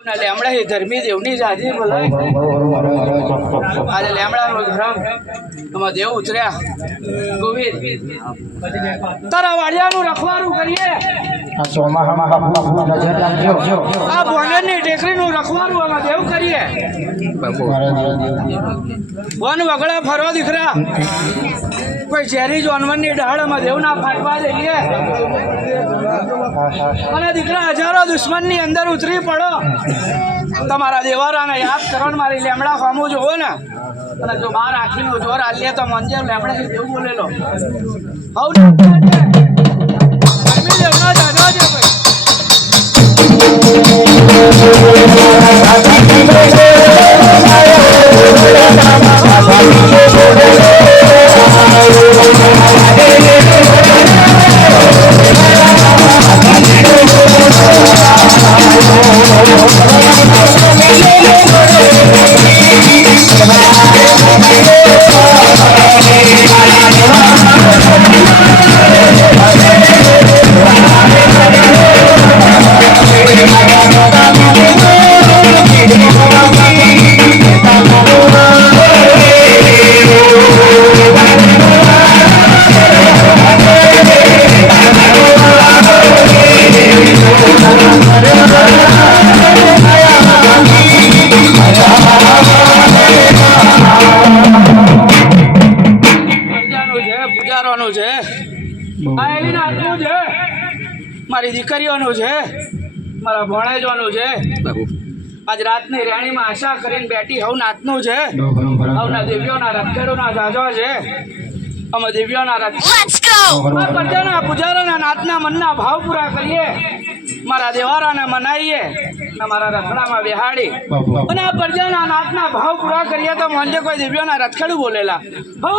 lambda એ ધર્મી દેવની જાજી બોલાય આજે લેમડાનો ધર્મ એમાં દેવ ઉતર્યા ગોવિંદ તારા વાડિયાનું રખવારું કરીએ આ બોનરની ટેકરીનું રખવારું આમાં દેવ કરીએ વન વગડા ફરો દીકરા કોઈ ઝેરી જાનવરની ડાળમાં દેવ ના ફાટવા દઈએ અને દીકરા હજારો દુશ્મનની અંદર ઉતરી પડો તમારા દેવારાને યાદ કરો ને મારી લેમડા ફામું જોવો ને અને જો બહાર આખીનું જોર આલીએ તો મંજે લેમડા દેવું બોલેલો હવ દેવના દાદા છે મારી દીકરીઓનું છે મારા ભણેજોનું છે આજ રાતની રાણીમાં આશા કરીને બેઠી હવ નાતનું છે હવના દિવ્યોના રખેડોના જાજો છે અમે દિવ્યોના રખેડોના પૂજારાના નાતના મનના ભાવ પૂરા કરીએ મારા દેવારાને મનાઈએ ને મારા રખડામાં બેહાડી અને આ પ્રજાના નાતના ભાવ પૂરા કરીએ તો મંજે કોઈ દિવ્યોના રખેડું બોલેલા હો